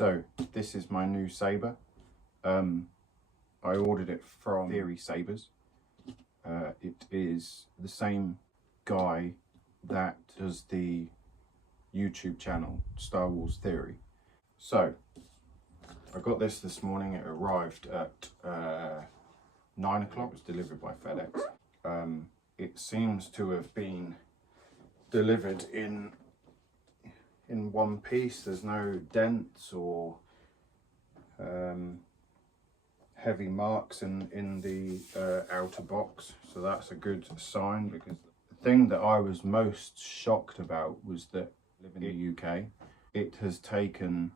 So this is my new Saber. I ordered it from Theory Sabers. It is the same guy that does the YouTube channel Star Wars Theory. So I got this morning. It arrived at 9 o'clock. It was delivered by FedEx. It seems to have been delivered in one piece. There's no dents or heavy marks in the outer box, so that's a good sign, because the thing that I was most shocked about was that living in the UK, it has taken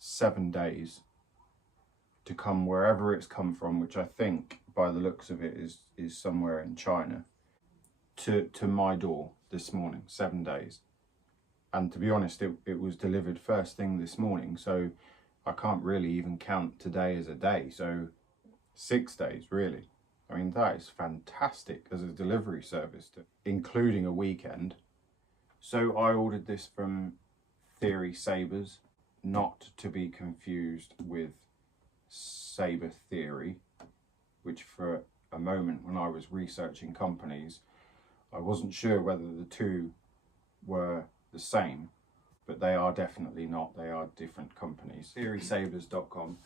7 days to come wherever it's come from, which I think by the looks of it is somewhere in China, to my door this morning. 7 days. And to be honest, it was delivered first thing this morning, so I can't really even count today as a day. So 6 days, really. I mean, that is fantastic as a delivery service, including a weekend. So I ordered this from Theory Sabers, not to be confused with Saber Theory, which for a moment when I was researching companies, I wasn't sure whether the two were the same, but they are definitely not. They are different companies. TheorySabers.com.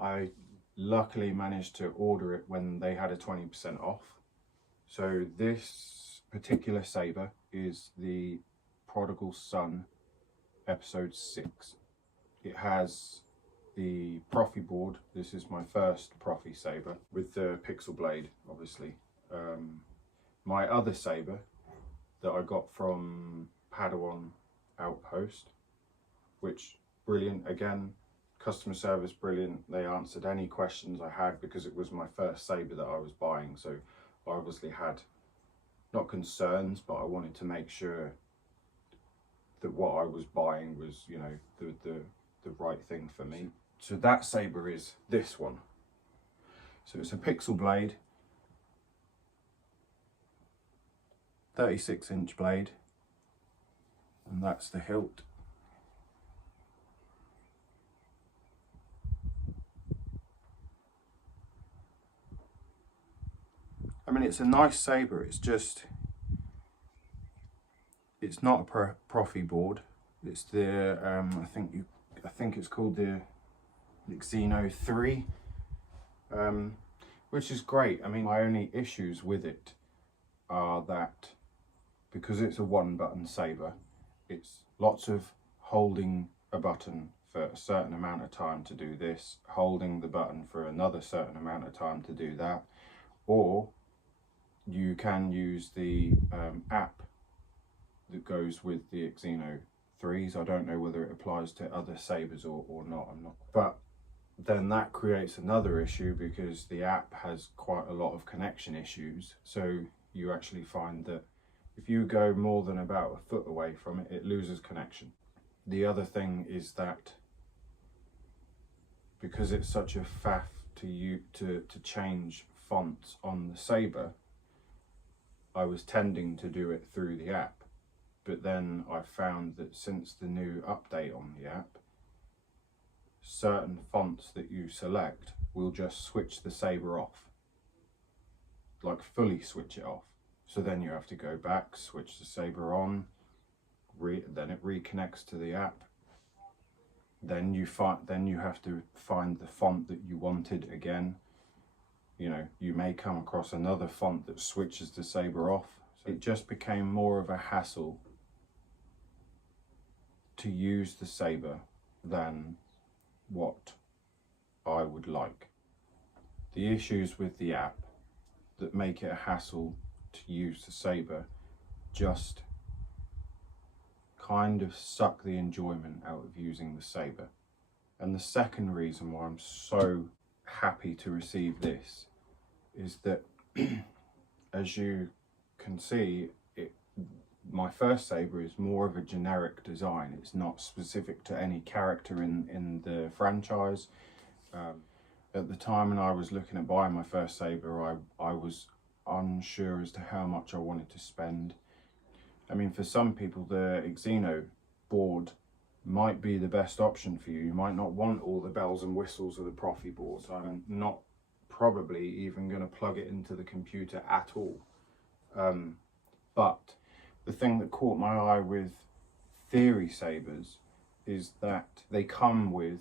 I luckily managed to order it when they had a 20% off. So this particular Saber is the Prodigal Son episode 6. It has the Profi board. This is my first Profi Saber with the pixel blade, obviously. My other Saber that I got from Padawan Outpost, which brilliant, again, customer service brilliant. They answered any questions I had because it was my first Saber that I was buying, so I obviously had not concerns, but I wanted to make sure that what I was buying was, you know, the right thing for me. So that Saber is this one. So it's a pixel blade, 36-inch blade, and that's the hilt. I mean, it's a nice Saber. It's just, it's not a Profi board. It's the I think it's called the Xeno 3, which is great. I mean, my only issues with it are that because it's a one-button Saber, it's lots of holding a button for a certain amount of time to do this, holding the button for another certain amount of time to do that, or you can use the app that goes with the Xeno 3s. I don't know whether it applies to other Sabers or not. But then that creates another issue because the app has quite a lot of connection issues. So you actually find that if you go more than about a foot away from it, it loses connection. The other thing is that because it's such a faff to change fonts on the Saber, I was tending to do it through the app. But then I found that since the new update on the app, certain fonts that you select will just switch the Saber off, like fully switch it off. So then you have to go back, switch the Saber on, then it reconnects to the app. Then you have to find the font that you wanted again. You know, you may come across another font that switches the Saber off. So it just became more of a hassle to use the Saber than what I would like. The issues with the app that make it a hassle to use the Saber just kind of suck the enjoyment out of using the Saber. And the second reason why I'm so happy to receive this is that as you can see, my first Saber is more of a generic design. It's not specific to any character in the franchise. At the time when I was looking at buying my first Saber, I was unsure as to how much I wanted to spend. I mean, for some people, the Xeno board might be the best option for you. You might not want all the bells and whistles of the Profi board. So I'm not probably even going to plug it into the computer at all. But the thing that caught my eye with Theory Sabers is that they come with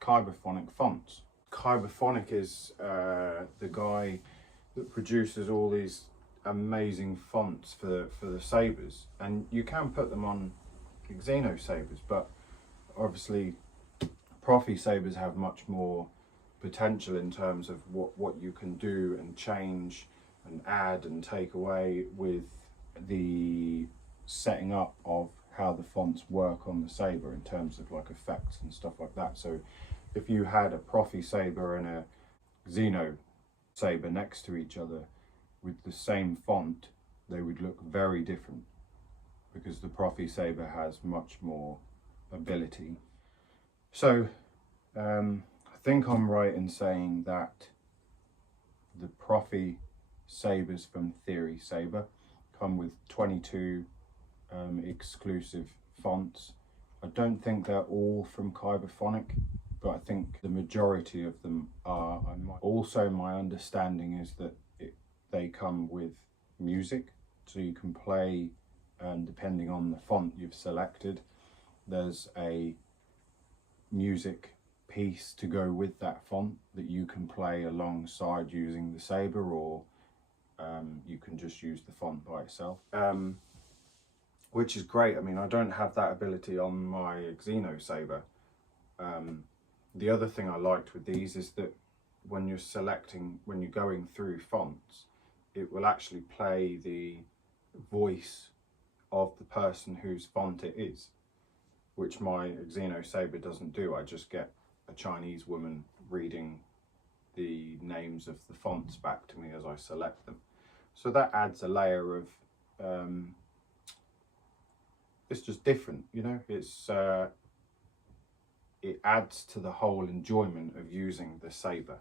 Kyberphonic fonts. Kyberphonic is the guy that produces all these amazing fonts for the Sabers, and you can put them on Xeno Sabers, but obviously Profi Sabers have much more potential in terms of what you can do and change and add and take away with the setting up of how the fonts work on the Saber in terms of like effects and stuff like that. So if you had a Profi Saber and a Xeno Saber next to each other with the same font, they would look very different because the Profi Saber has much more ability. So I think I'm right in saying that the Profi Sabers from Theory Saber come with 22 exclusive fonts. I don't think they're all from Kyberphonic, but I think the majority of them are. Also, my understanding is that they come with music, so you can play, depending on the font you've selected, there's a music piece to go with that font that you can play alongside using the Saber, or you can just use the font by itself, which is great. I mean, I don't have that ability on my Xeno Saber. The other thing I liked with these is that when you're going through fonts, it will actually play the voice of the person whose font it is, which my Xeno Saber doesn't do. I just get a Chinese woman reading the names of the fonts back to me as I select them. So that adds a layer of, it's just different, you know, it adds to the whole enjoyment of using the Saber.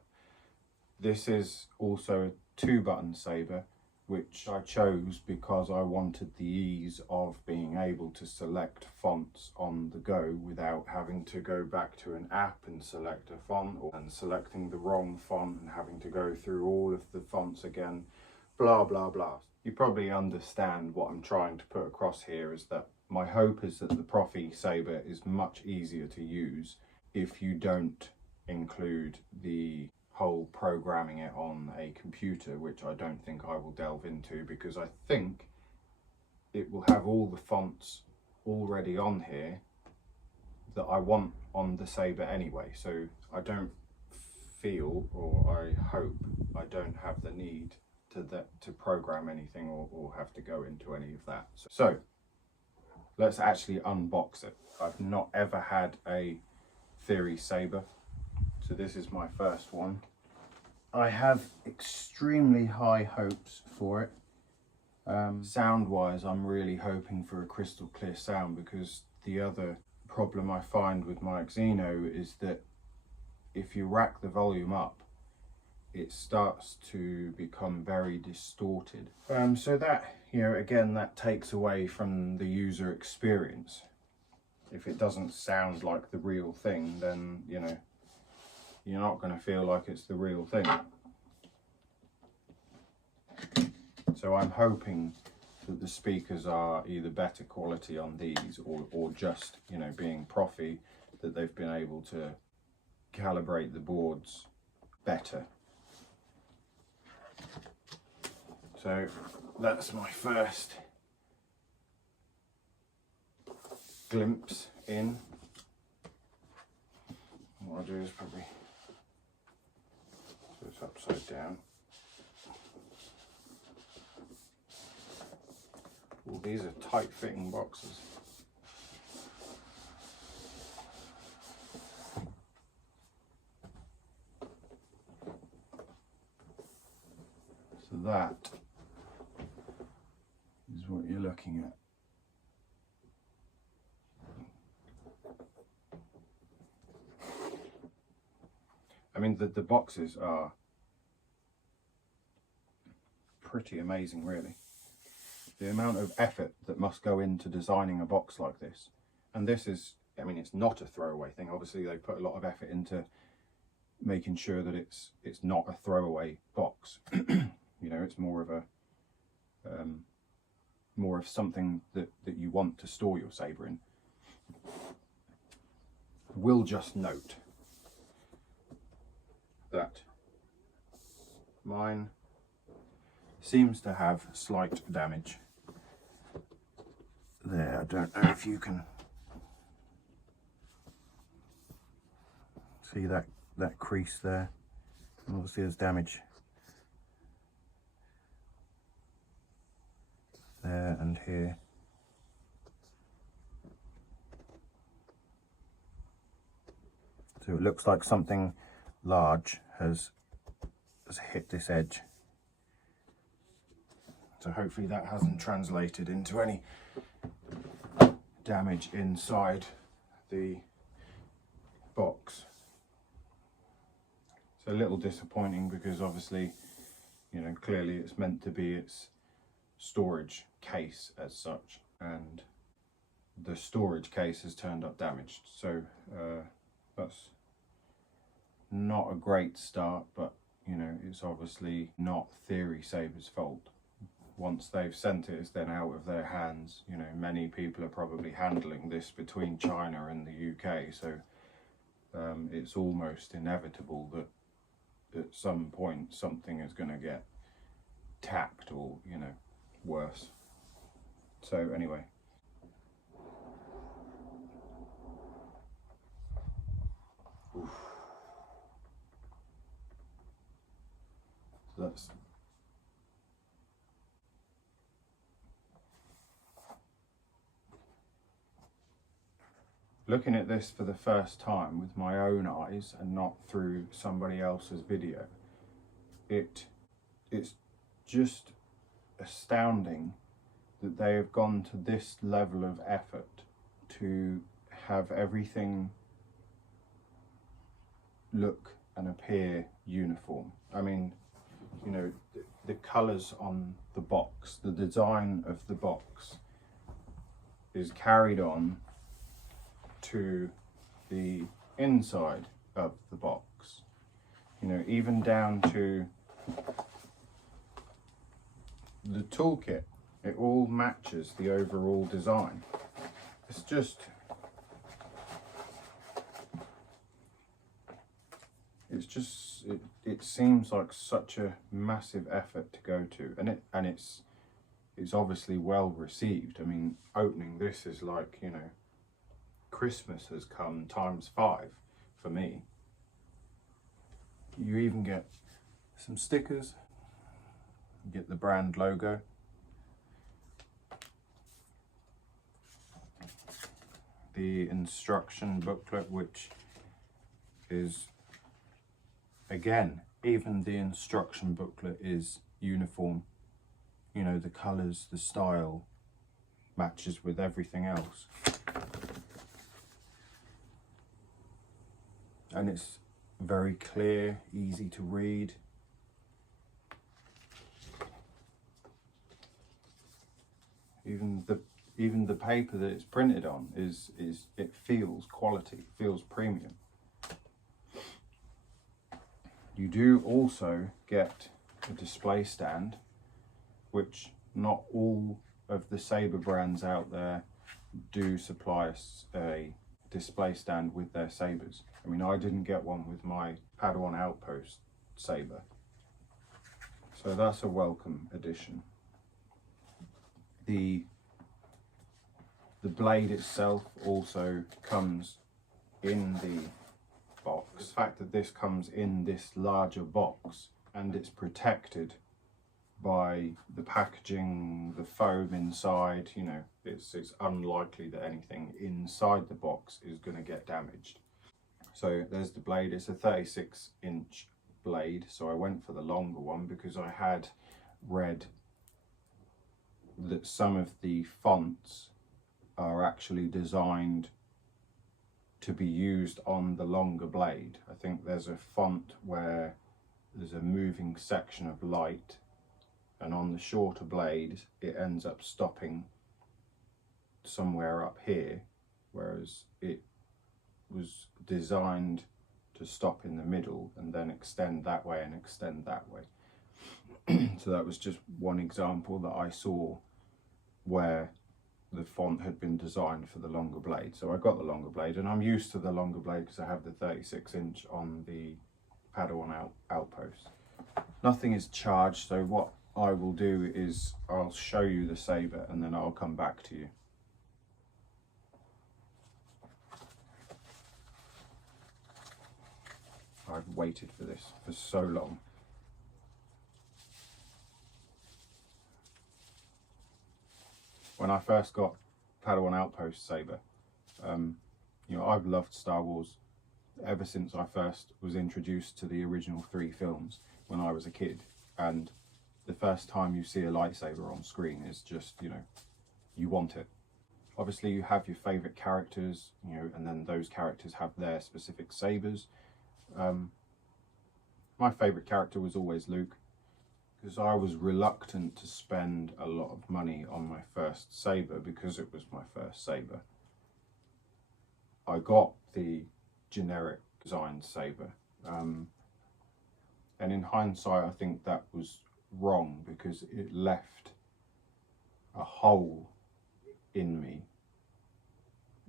This is also a 2-button Saber, which I chose because I wanted the ease of being able to select fonts on the go without having to go back to an app and select a font, and selecting the wrong font and having to go through all of the fonts again, blah blah blah. You probably understand what I'm trying to put across here, is that my hope is that the Profi Saber is much easier to use if you don't include the whole programming it on a computer, which I don't think I will delve into, because I think it will have all the fonts already on here that I want on the Saber anyway. So I don't feel, or I hope I don't have the need to program anything or have to go into any of that. So let's actually unbox it. I've not ever had a Theory Saber, so this is my first one. I have extremely high hopes for it. Sound wise, I'm really hoping for a crystal clear sound, because the other problem I find with my Xeno is that if you rack the volume up, it starts to become very distorted. So that, you know, again, that takes away from the user experience. If it doesn't sound like the real thing, then, you know, you're not going to feel like it's the real thing. So I'm hoping that the speakers are either better quality on these, or just, you know, being Profi, that they've been able to calibrate the boards better. So that's my first glimpse in. What I'll do is probably, so it's upside down. Well, these are tight fitting boxes. So that is what you're looking at. I mean, the boxes are pretty amazing, really. The amount of effort that must go into designing a box like this. And this is I mean, it's not a throwaway thing. Obviously, they put a lot of effort into making sure that it's not a throwaway box. You know, it's more of a more of something that you want to store your Saber in. Will just note that mine seems to have slight damage there. I don't know if you can see that crease there. Obviously there's damage there and here. So it looks like something large has hit this edge. So hopefully that hasn't translated into any damage inside the box. It's a little disappointing because obviously, you know, clearly it's meant to be its storage case as such, and the storage case has turned up damaged. So that's not a great start, but you know, it's obviously not Theory Sabers' fault. Once they've sent it, it's then out of their hands. You know, many people are probably handling this between China and the UK, so it's almost inevitable that at some point something is going to get tacked or, you know, worse. So anyway. Oof. So that's looking at this for the first time with my own eyes and not through somebody else's video. It's just astounding that they have gone to this level of effort to have everything look and appear uniform. I mean, you know, the colours on the box, the design of the box is carried on to the inside of the box. You know, even down to the toolkit, it all matches the overall design. It's just, it seems like such a massive effort to go to, and it's obviously well received. I mean, opening this is like, you know, Christmas has come times 5 for me. You even get some stickers, you get the brand logo, the instruction booklet, which is, again, even the instruction booklet is uniform. You know, the colours, the style matches with everything else. And it's very clear, easy to read. Even the paper that it's printed on it feels quality, feels premium. You do also get a display stand, which not all of the Saber brands out there do supply us a display stand with their Sabers. I mean, I didn't get one with my Padawan Outpost Saber, so that's a welcome addition. The blade itself also comes in the box. The fact that this comes in this larger box and it's protected by the packaging, the foam inside, you know, it's unlikely that anything inside the box is going to get damaged. So there's the blade. It's a 36-inch blade, so I went for the longer one because I had read that some of the fonts are actually designed to be used on the longer blade. I think there's a font where there's a moving section of light, and on the shorter blade it ends up stopping somewhere up here, whereas it was designed to stop in the middle and then extend that way and extend that way. So that was just one example that I saw where the font had been designed for the longer blade. So I got the longer blade, and I'm used to the longer blade because I have the 36-inch on the Padawan outpost. Nothing is charged, so what I will do is I'll show you the saber and then I'll come back to you. I've waited for this for so long. When I first got Padawan Outpost saber, you know, I've loved Star Wars ever since I first was introduced to the original 3 films when I was a kid. And the first time you see a lightsaber on screen is just, you know, you want it. Obviously you have your favourite characters, you know, and then those characters have their specific sabers. My favourite character was always Luke, because I was reluctant to spend a lot of money on my first saber because it was my first saber. I got the generic designed saber, and in hindsight I think that was wrong because it left a hole in me.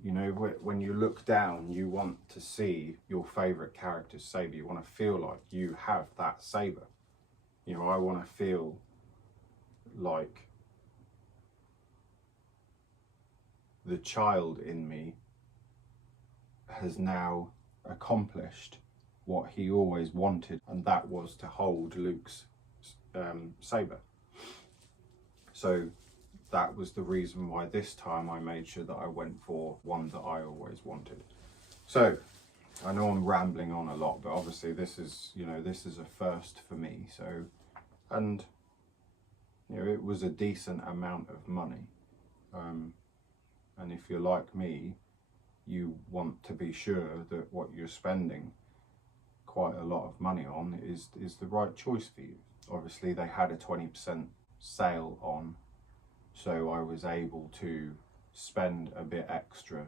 You know, when you look down, you want to see your favourite character's saber. You want to feel like you have that saber. You know, I want to feel like the child in me has now accomplished what he always wanted, and that was to hold Luke's saber. So that was the reason why this time I made sure that I went for one that I always wanted. So I know I'm rambling on a lot, but obviously this is, you know, this is a first for me. So, and you know, it was a decent amount of money. And if you're like me, you want to be sure that what you're spending quite a lot of money on is the right choice for you. Obviously they had a 20% sale on, so I was able to spend a bit extra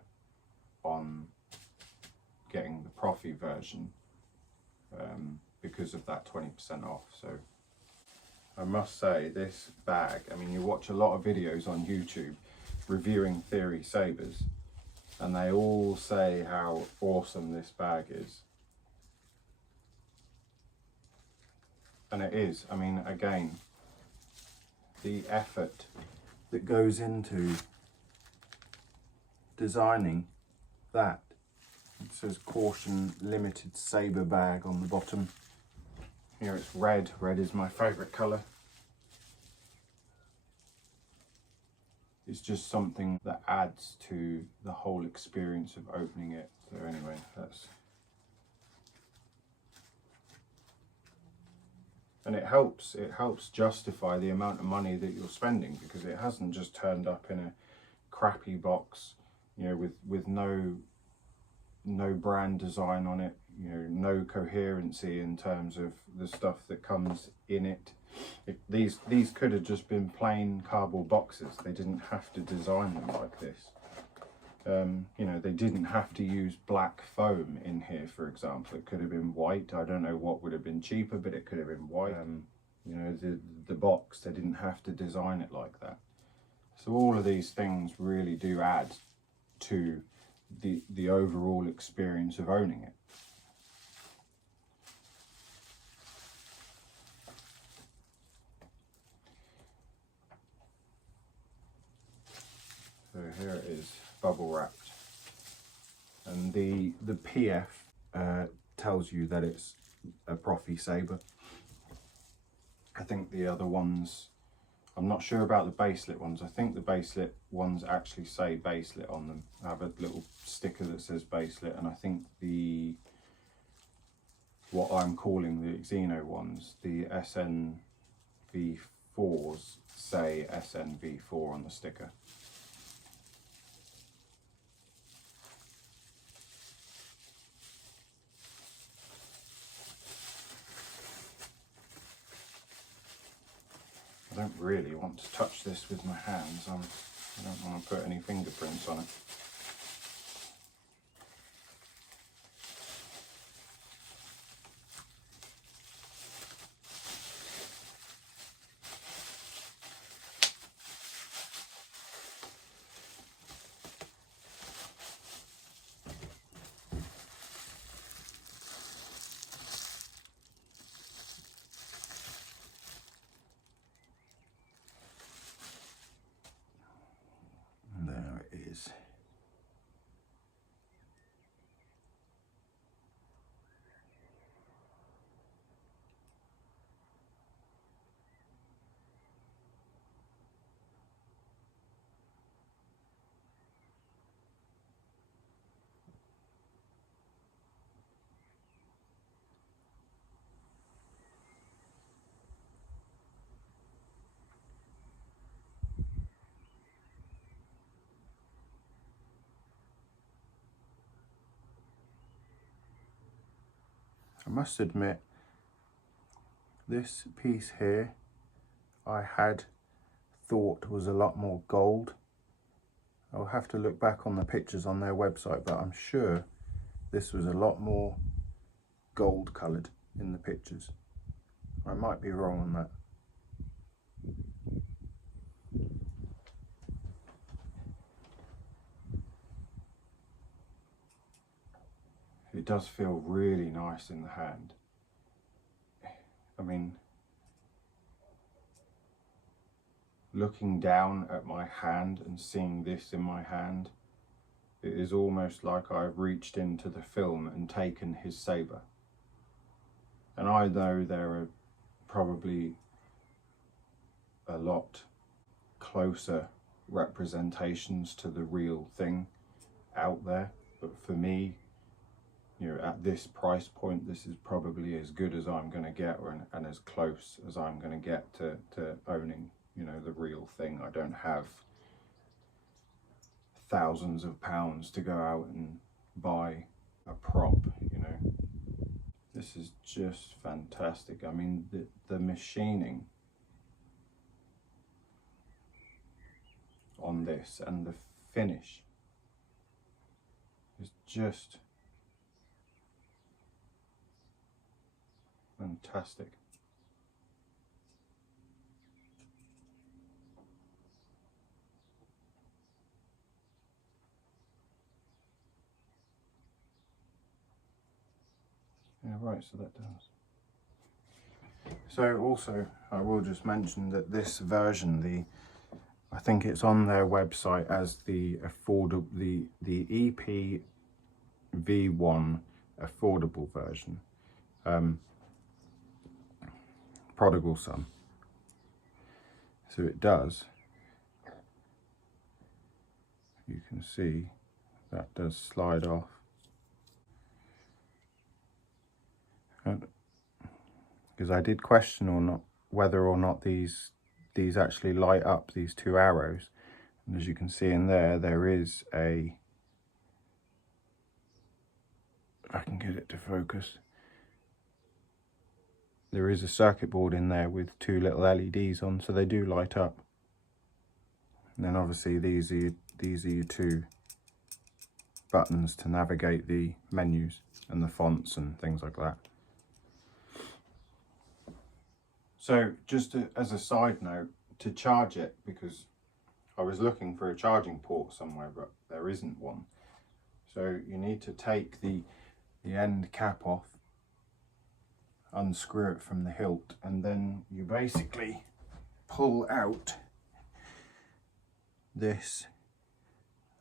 on getting the Profi version because of that 20% off. So I must say, this bag, I mean, you watch a lot of videos on YouTube reviewing Theory sabers, and they all say how awesome this bag is. And it is. I mean, again, the effort that goes into designing that. It says caution limited saber bag on the bottom. Here it's red. Red is my favourite colour. It's just something that adds to the whole experience of opening it. So anyway, that's... And it helps justify the amount of money that you're spending, because it hasn't just turned up in a crappy box, you know, with no brand design on it, you know, no coherency in terms of the stuff that comes in it. These could have just been plain cardboard boxes. They didn't have to design them like this. You know, they didn't have to use black foam in here, for example. It could have been white. I don't know what would have been cheaper, but it could have been white. You know, the box, they didn't have to design it like that. So all of these things really do add to the overall experience of owning it. So here it is, bubble wrapped, and the PF tells you that it's a Profi saber. I think the other ones, I'm not sure about the baselit ones. I think the baselit ones actually say baselit on them. I have a little sticker that says baselit, and I think what I'm calling the Xeno ones, the SNV4s, say SNV4 on the sticker. I don't really want to touch this with my hands. I don't want to put any fingerprints on it. I must admit, this piece here I had thought was a lot more gold. I'll have to look back on the pictures on their website, but I'm sure this was a lot more gold coloured in the pictures. I might be wrong on that. It does feel really nice in the hand. I mean, looking down at my hand and seeing this in my hand, it is almost like I've reached into the film and taken his saber. And I know there are probably a lot closer representations to the real thing out there, but for me, you know, at this price point, this is probably as good as I'm going to get, and as close as I'm going to get to owning, you know, the real thing. I don't have thousands of pounds to go out and buy a prop, you know. This is just fantastic. I mean, the machining on this and the finish is just fantastic. Yeah, right, so that does. So also, I will just mention that this version, I think it's on their website as the EP V1 affordable version. Prodigal Son. So it does, you can see that does slide off, because I did question whether or not these actually light up, these two arrows, and as you can see in there is a, if I can get it to focus, there is a circuit board in there with two little LEDs on, so they do light up. And then obviously these are your two buttons to navigate the menus and the fonts and things like that. So just as a side note, to charge it, because I was looking for a charging port somewhere, but there isn't one. So you need to take the end cap off, unscrew it from the hilt, and then you basically pull out this.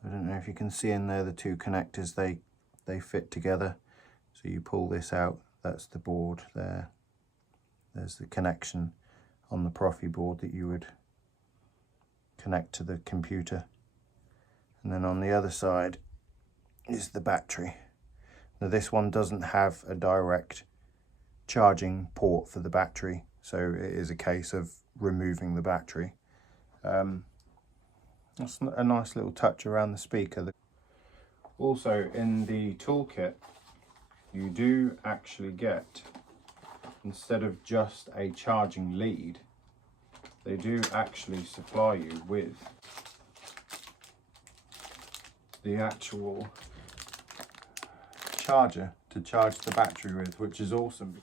I don't know if you can see in there the two connectors, they fit together. So you pull this out, that's the board there. There's the connection on the Profi board that you would connect to the computer. And then on the other side is the battery. Now this one doesn't have a direct charging port for the battery, so it is a case of removing the battery. That's a nice little touch around the speaker. Also in the toolkit, you do actually get, instead of just a charging lead, they do actually supply you with the actual charger to charge the battery with, which is awesome.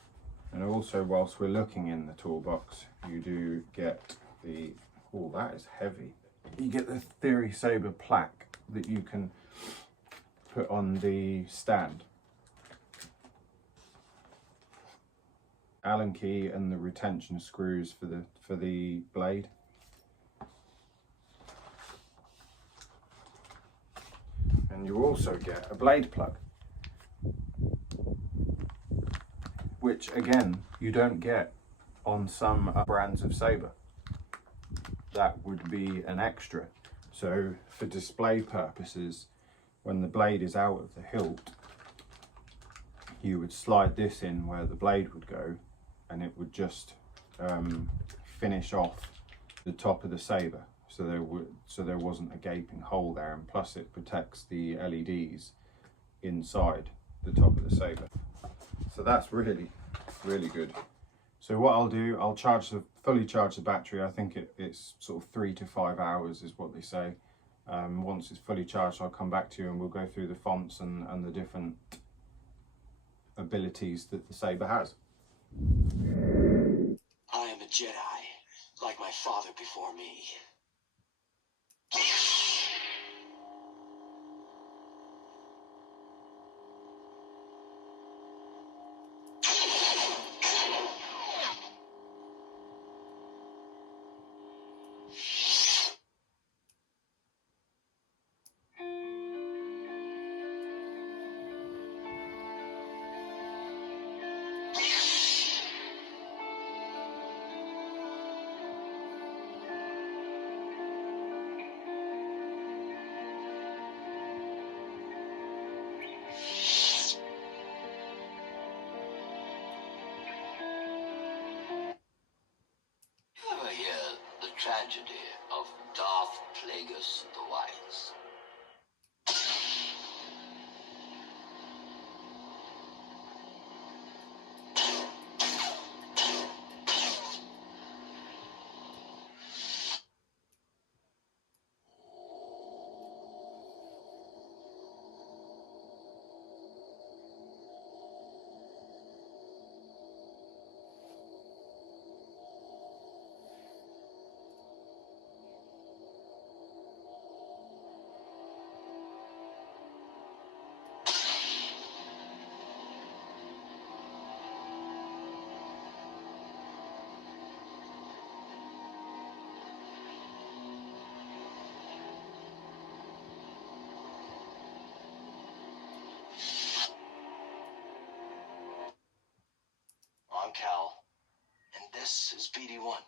And also, whilst we're looking in the toolbox, you do get the, oh, that is heavy. You get the Theory Saber plaque that you can put on the stand. Allen key and the retention screws for the blade. And you also get a blade plug, which again you don't get on some brands of saber. That would be an extra. So for display purposes, when the blade is out of the hilt, you would slide this in where the blade would go, and it would just finish off the top of the saber, so there wasn't a gaping hole there, and plus it protects the LEDs inside the top of the saber. So that's really, really good. So what I'll do, I'll fully charge the battery. I think it's sort of 3 to 5 hours is what they say. Once it's fully charged, I'll come back to you and we'll go through the fonts and the different abilities that the Saber has. I am a Jedi, like my father before me. You ever hear the tragedy of Darth Plagueis the Wise? I'm Cal, and this is BD1.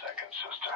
Second sister.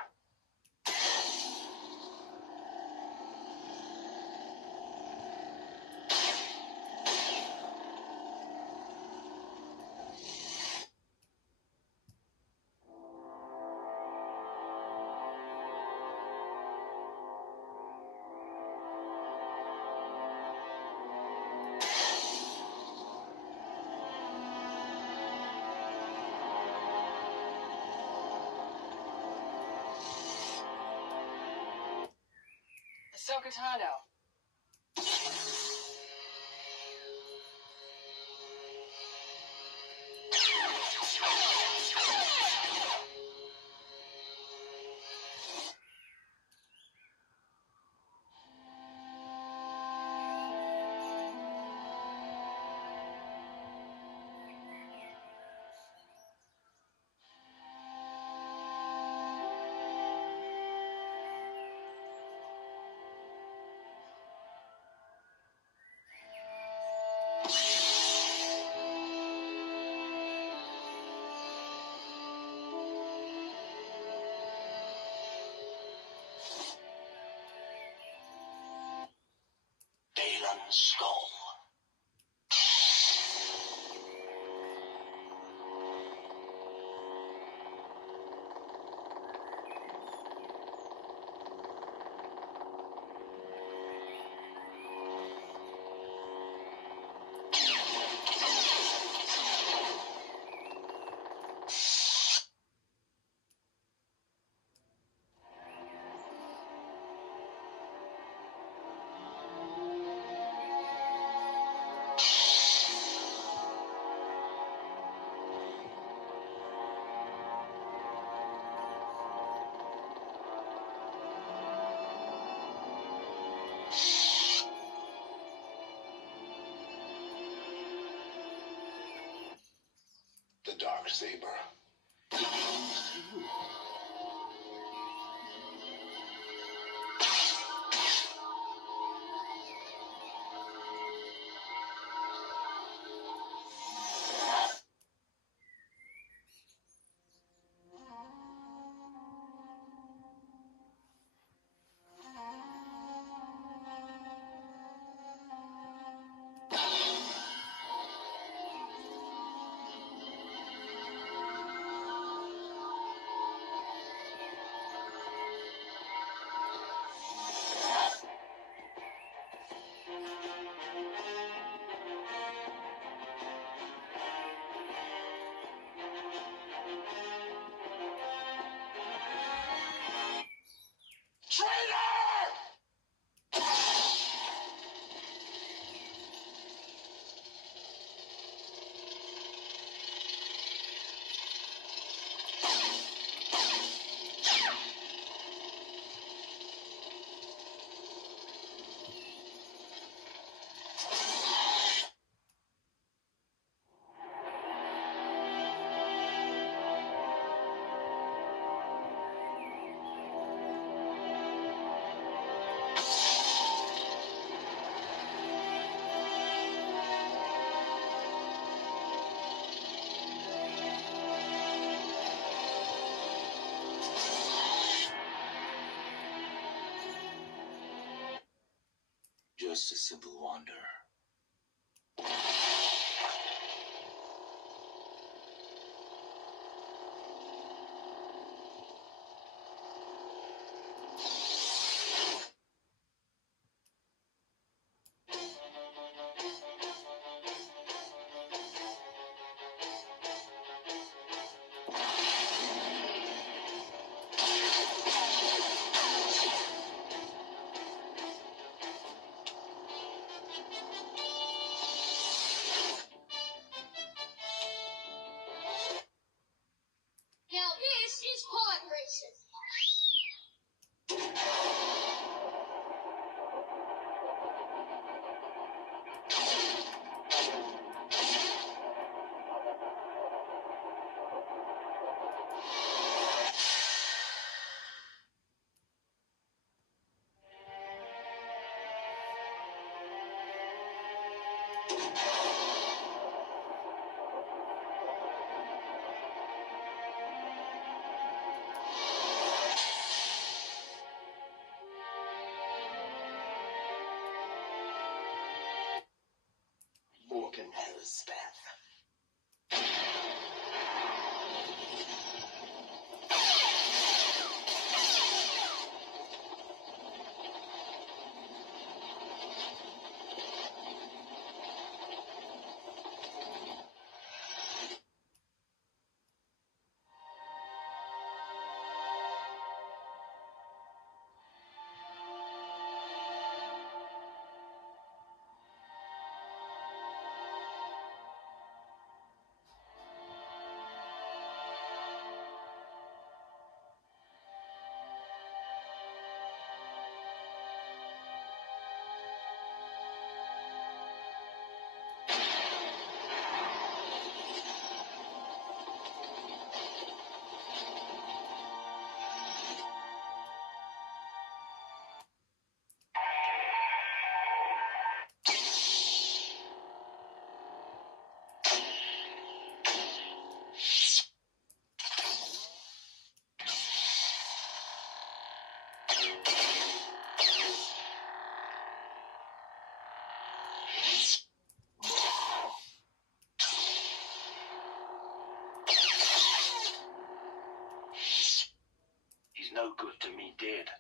Ahsoka Tano. Skull. just a simple wanderer. Now this is pod racing. Morgan Elspeth. He's no good to me dead.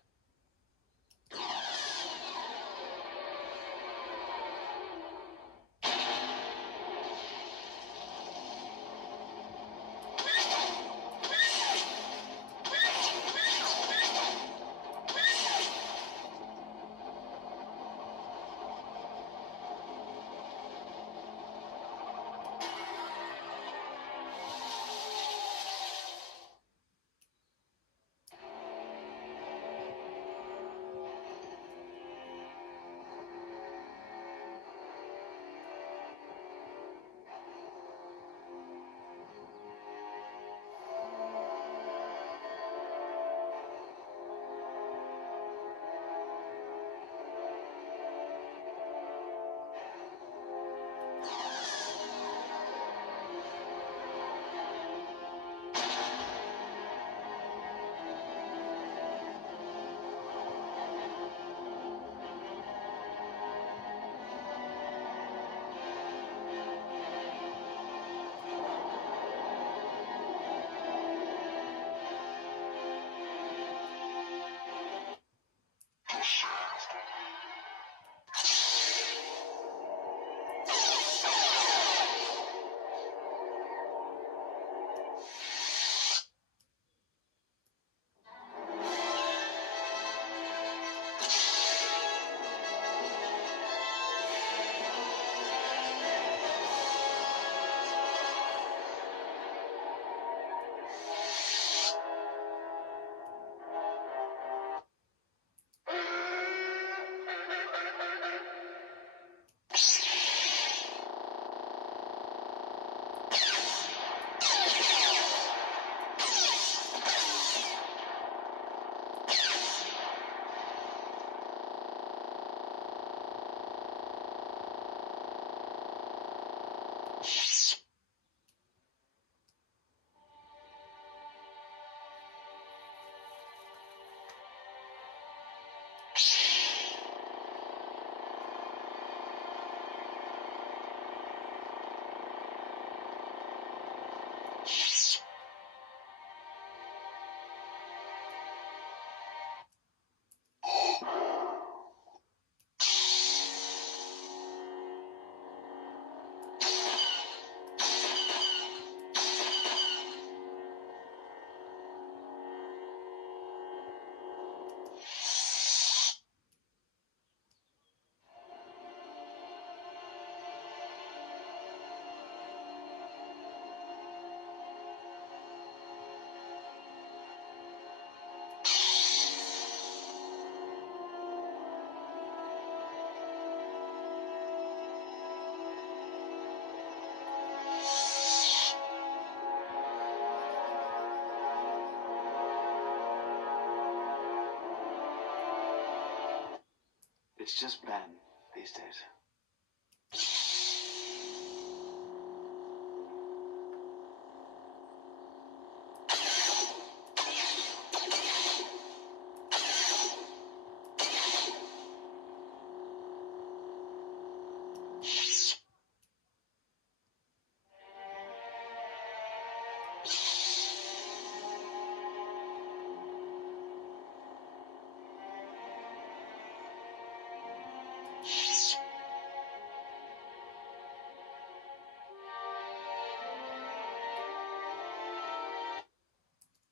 It's just Ben these days.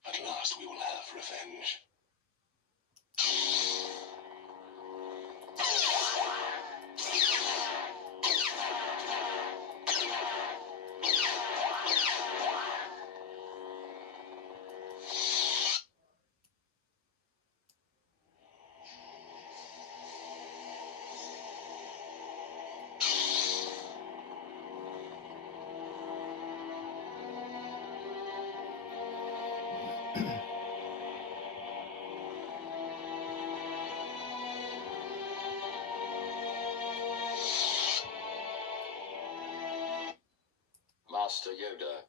At last we will have revenge. Master Yoda.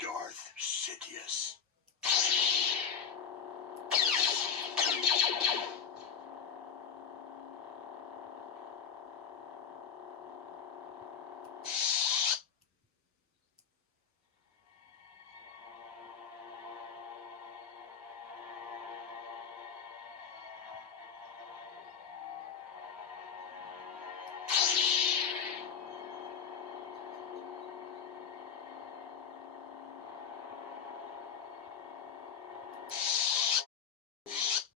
Darth Sidious.